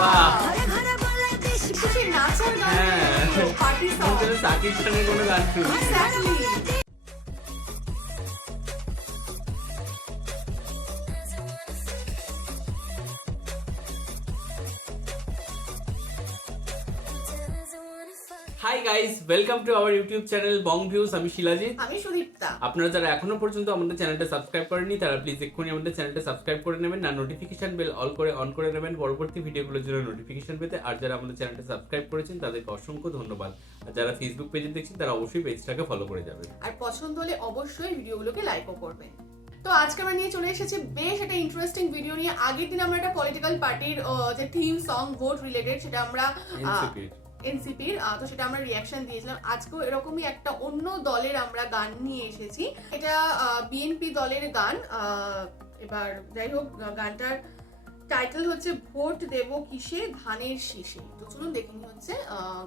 বাহ খুশি নাচার গান পার্টি সং সাকিব খানের কোনো গান শুনি। Exactly. Hi guys, welcome to our YouTube channel Bong views. আমি শিলাজিৎ। আমি সুদীপ্তা। আপনারা যারা এখনো পর্যন্ত আমাদের চ্যানেলটা সাবস্ক্রাইব করেননি তারা প্লিজ এক্ষুনি আমাদের চ্যানেলটা সাবস্ক্রাইব করে নেবেন, না নোটিফিকেশন বেল অন করে নেবেন পরবর্তী ভিডিওগুলোর জন্য নোটিফিকেশন পেতে। আর যারা আমাদের চ্যানেলটা সাবস্ক্রাইব করেছেন তাদেরকে অসংখ্য ধন্যবাদ। আর যারা ফেসবুক পেজে দেখছেন তারা অবশ্যই পেজটাকে ফলো করে যাবেন, আর পছন্দ হলে অবশ্যই ভিডিওগুলোকে লাইকও করবেন। তো আজকে আমরা নিয়ে চলে এসেছি বেশ একটা ইন্টারেস্টিং ভিডিও নিয়ে। আগের দিন আমরা একটা পলিটিক্যাল পার্টির যে থিম সং ভোট রিলেটেড সেটা আমরা এনসিপির তো সেটা আমরা রিয়াকশন দিয়েছিলাম। আজকেও এরকমই একটা অন্য দলের আমরা গান নিয়ে এসেছি। এটা বিএনপি দলের গান। এবার যাই হোক, গানটার টাইটেল হচ্ছে ভোট দেব কিসে ধানের শীষে। তো চলুন দেখে নিই হচ্ছে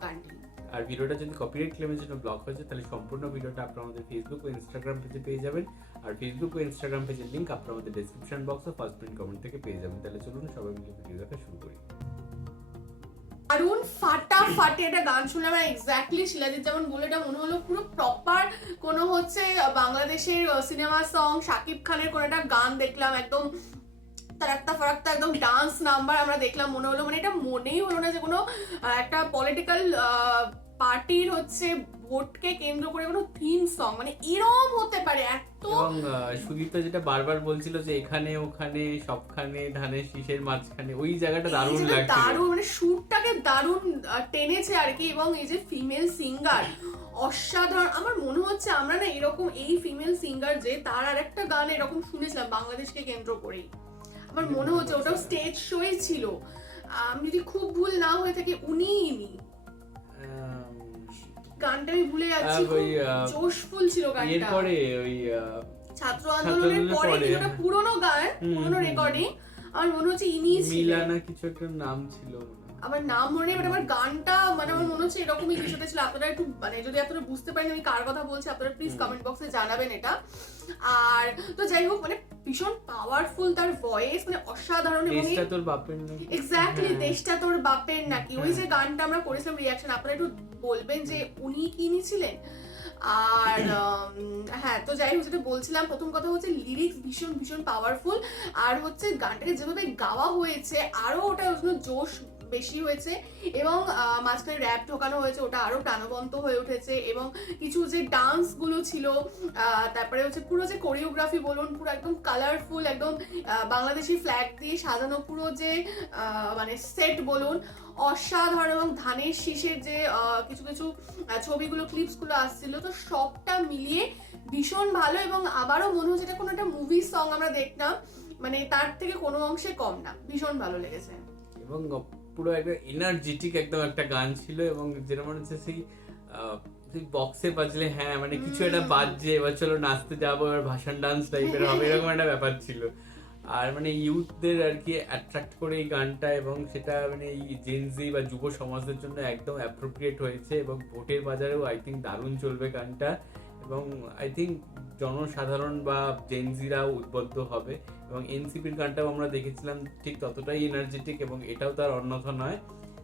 গানটি। আর ভিডিওটা যদি কপিরাইট ক্লেমের জন্য ব্লক হয়ে যায় তাহলে সম্পূর্ণ ভিডিওটা আপনারা আমাদের ফেসবুক ও ইনস্টাগ্রাম পেজে পেয়ে যাবেন। আর ফেসবুক ও ইনস্টাগ্রাম পেজের লিংক আপনারা আমাদের ডেসক্রিপশন বক্স ও ফার্স্ট পিন কমেন্ট থেকে পেয়ে যাবেন। তাহলে চলুন সবাই মিলে ভিডিও দেখা শুরু করি। দারুণ ফাটাফাটি একটা গান শুনলাম। এক্স্যাক্টলি শিলাজিৎ যেমন বলে, এটা মনে হলো পুরো প্রপার কোনো হচ্ছে বাংলাদেশের সিনেমা সং, শাকিব খানের কোনো একটা গান দেখলাম। একদম তারাক্তা ফারাক্তা একদম ডান্স নাম্বার আমরা দেখলাম। মনে হলো মানে এটা মনেই হলো না যে কোনো একটা পলিটিক্যাল পার্টির হচ্ছে ভোটকে কেন্দ্র করে কোনো থিম সং মানে এরকম হতে পারে। এত এবং সুদীপ্তা যেটা বারবার বলছিল যে এখানে ওখানে সবখানে ধানের শীষের মাঝখানে, ওই জায়গাটা দারুণ লাগছে, দারুণ মানে সুরটাকে দারুণ টেনেছে আর কি। এবং এই যে ফিমেল সিঙ্গার অসাধারণ। আমার মনে হচ্ছে আমরা না এরকম এই ফিমেল সিঙ্গার যে তার আর একটা গান এরকম শুনেছিলাম বাংলাদেশকে কেন্দ্র করেই। আমার মনে হচ্ছে ওটাও স্টেজ শোই ছিল, আমি যদি খুব ভুল না হয়ে থাকি উনিই গানটা আমি ভুলে যাচ্ছি। জোশফুল ছিল গানটা। এরপরে ওই ছাত্র আন্দোলনের পরে যেটা পুরনো গান, পুরনো রেকর্ডিং, আমার মনে হচ্ছে ইনি মিলানা কিছু একটা নাম ছিল, আমার নাম মনে নেই, বাট আমার গানটা মানে আমার মনে হচ্ছে এরকমই কিছুটা ছিল। আপনারা একটু মানে যদি আপনারা বুঝতে পারেন আমি কার কথা বলছি আপনারা প্লিজ কমেন্ট বক্সে জানাবেন এটা। আর তো যাই হোক, মানে ভীষণ পাওয়ারফুল তার ভয়েস, মানে অসাধারণ। এবং দেশটা তোর বাপের নাকি, এক্স্যাক্টলি দেশটা তোর বাপের নাকি, ওই যে গানটা আমরা করেছিলাম রিয়াকশন, আপনারা একটু বলবেন যে উনি কি নিয়েছিলেন। আর হ্যাঁ, তো যাই হোক, যেটা বলছিলাম প্রথম কথা হচ্ছে লিরিক্স ভীষণ ভীষণ পাওয়ারফুল। আর হচ্ছে গানটাকে যেভাবে গাওয়া হয়েছে আরো ওটা জোশ বেশি হয়েছে। এবং মাঝখানে র্যাপ ঢোকানো হয়েছে, ওটা আরো প্রাণবন্ত হয়ে উঠেছে। এবং কিছু যে ডান্স গুলো ছিল, তারপরে হচ্ছে পুরো যে কোরিওগ্রাফি বলুন, পুরো একদম কালারফুল, একদম বাংলাদেশি ফ্ল্যাগ দিয়ে সাজানো পুরো যে মানে সেট বলুন, অসাধারণ। এবং ধানের শীষের যে কিছু কিছু ছবিগুলো, ক্লিপস গুলো আসছিল, তো সবটা মিলিয়ে ভীষণ ভালো। এবং আবারও মনে হচ্ছে এটা কোনো একটা মুভি সং আমরা দেখলাম, মানে তার থেকে কোনো অংশে কম না। ভীষণ ভালো লেগেছে এবং পুরো একটা এনার্জেটিক একদম একটা গান ছিল। এবং যেটা মনে হচ্ছে সেই বক্সে বাজলে হ্যাঁ মানে কিছু একটা বাজছে, এবার চলো নাচতে যাবো, এবার ভাষণ ডান্স টাইপের হবে, এরকম একটা ব্যাপার ছিল। আর মানে ইউথদের আর কি অ্যাট্রাক্ট করে এই গানটা, এবং সেটা মানে এই জেনজি বা যুব সমাজের জন্য একদম অ্যাপ্রোপ্রিয়েট হয়েছে। এবং ভোটের বাজারেও আই থিঙ্ক দারুণ চলবে গানটা। এবং আই থিঙ্ক জনসাধারণ বা জেনজিরাও উদ্বুদ্ধ হবে। এবং এনসিপির গানটাও আমরা দেখেছিলাম ঠিক ততটাই এনার্জেটিক, এবং এটাও তার অন্যথা নয়।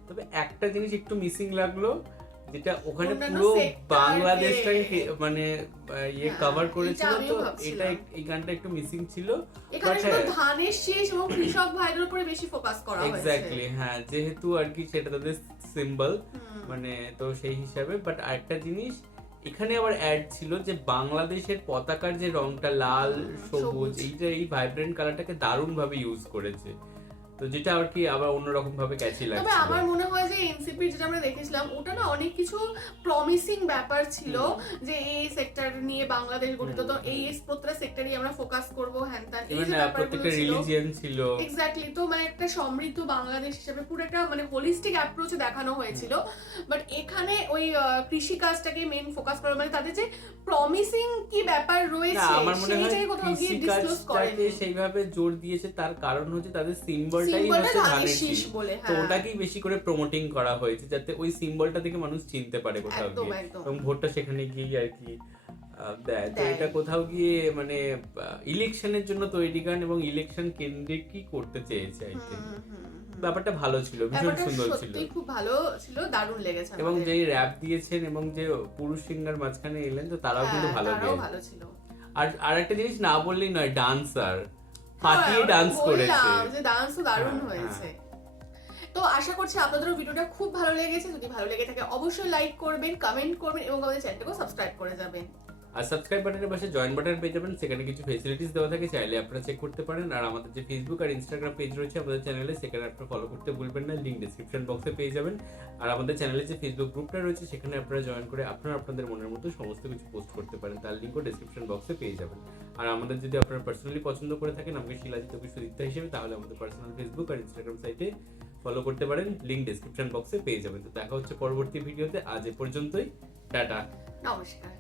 তবে একটা জিনিস একটু মিসিং লাগলো, যেটা ওখানে পুরো বাংলাদেশটাই মানে ইয়ে কভার করেছিল, তো এটা এই গানটা একটু মিসিং ছিল। এখানে শুধু ধানের শীষ এবং কৃষক ভাইদের উপরে বেশি ফোকাস করা হয়েছে। এক্স্যাক্টলি হ্যাঁ, যেহেতু আর কি সেটা তাদের সিম্বল, মানে তো সেই হিসাবে। বাট আরেকটা জিনিস এখানে আবার অ্যাড ছিল যে বাংলাদেশের পতাকার যে রংটা লাল সবুজ, এইটা এই ভাইব্রেন্ট কালারটাকে দারুণ ভাবে ইউজ করেছে, তো যেটা আর কি আবার অন্যরকম ভাবে ক্যাচি লাগছে। তবে আমার মনে হয় যে এনসিপি যেটা আমরা দেখেছিলাম ওটা না অনেক কিছু প্রমিসিং ব্যাপার ছিল, যে এই সেক্টর নিয়ে বাংলাদেশ গঠিত, তো এই প্রত্যেকটা সেক্টরে আমরা ফোকাস করব, হ্যান-ত্যান এই যে প্রত্যেকটা রিলিজিয়ন ছিল। এক্স্যাক্টলি, তো মানে একটা সমৃদ্ধ বাংলাদেশ হিসেবে পুরো একটা মানে হোলিস্টিক অ্যাপ্রোচে দেখানো হয়েছিল। বাট এখানে ওই কৃষি কাজটাকে মেইন ফোকাস করা, মানে তাদের যে প্রমিসিং কি ব্যাপার রয়েছে সেইটাই কোথাও গিয়ে ডিসক্লোজ করেনি। সেইভাবে জোর দিয়েছে, তার কারণ হচ্ছে তাদের সিম্বল তো ওটাকেই বেশি করে প্রমোটিং করা হয়েছে, যাতে ওই সিম্বলটা থেকে মানুষ চিনতে পারে কোথাও গিয়ে, এবং ভোটটা সেখানে গিয়ে আর কি দেয়। তো এটা কোথাও গিয়ে মানে ইলেকশনের জন্য তৈরি গান, এবং ইলেকশন কেন্দ্রিক কি করতে চেয়েছে আই থিঙ্ক। ব্যাপারটা ভালো ছিল, ভীষণ ব্যাপারটা সুন্দর ছিল। সত্যি খুব ভালো ছিল, দারুণ লেগেছে এবং আমাদের। যেই র‍্যাপ দিয়েছেন এবং যে পুরুষ সিঙ্গার মাঝখানে এলেন, তো তারাও কিন্তু ভালো তারাও গেয়েছে। ভালো ছিল। আর একটা জিনিস না বললেই নয়, ডান্সার ফাটিয়ে ডান্স করেছে, বললাম যে ডান্স তো দারুণ হ্যাঁ, হয়েছে। তো আশা করছি আপনাদেরও ভিডিওটা খুব ভালো লেগেছে। যদি ভালো লেগে থাকে অবশ্যই লাইক করবেন, কমেন্ট করবেন এবং আমাদের চ্যানেলটাকেও সাবস্ক্রাইব করে যাবেন। আর সাবস্ক্রাইব বাটনের পাশে জয়েন বাটন পেয়ে যাবেন, সেখানে কিছু ফেসিলিটিস দেওয়া থাকে, চাইলে আপনারা চেক করতে পারেন। আর আমাদের যে ফেসবুক আর ইনস্টাগ্রাম পেজ রয়েছে আমাদের চ্যানেলে, সেখানে আপনারা ফলো করতে ভুলবেন না, লিংক ডেসক্রিপশন বক্সে পেয়ে যাবেন। আর আমাদের চ্যানেলে যে ফেসবুক গ্রুপটা রয়েছে, সেখানে আপনারা জয়েন করে আপনারা আপনাদের মনের মতো সমস্ত কিছু পোস্ট করতে পারেন, তার লিংকও ডেসক্রিপশন বক্সে পেয়ে যাবেন। আর আমাদের যদি আপনারা পার্সোনালি পছন্দ করে থাকেন আমাকে শিলাজিৎ অফিস সুদীপ্তা হিসেবে, তাহলে আমাদের পার্সোনাল ফেসবুক আর ইনস্টাগ্রাম সাইটে ফলো করতে পারেন, লিংক ডেসক্রিপশন বক্সে পেয়ে যাবেন। তো দেখা হচ্ছে পরবর্তী ভিডিওতে, আজ এ পর্যন্তই, টাটা, নমস্কার।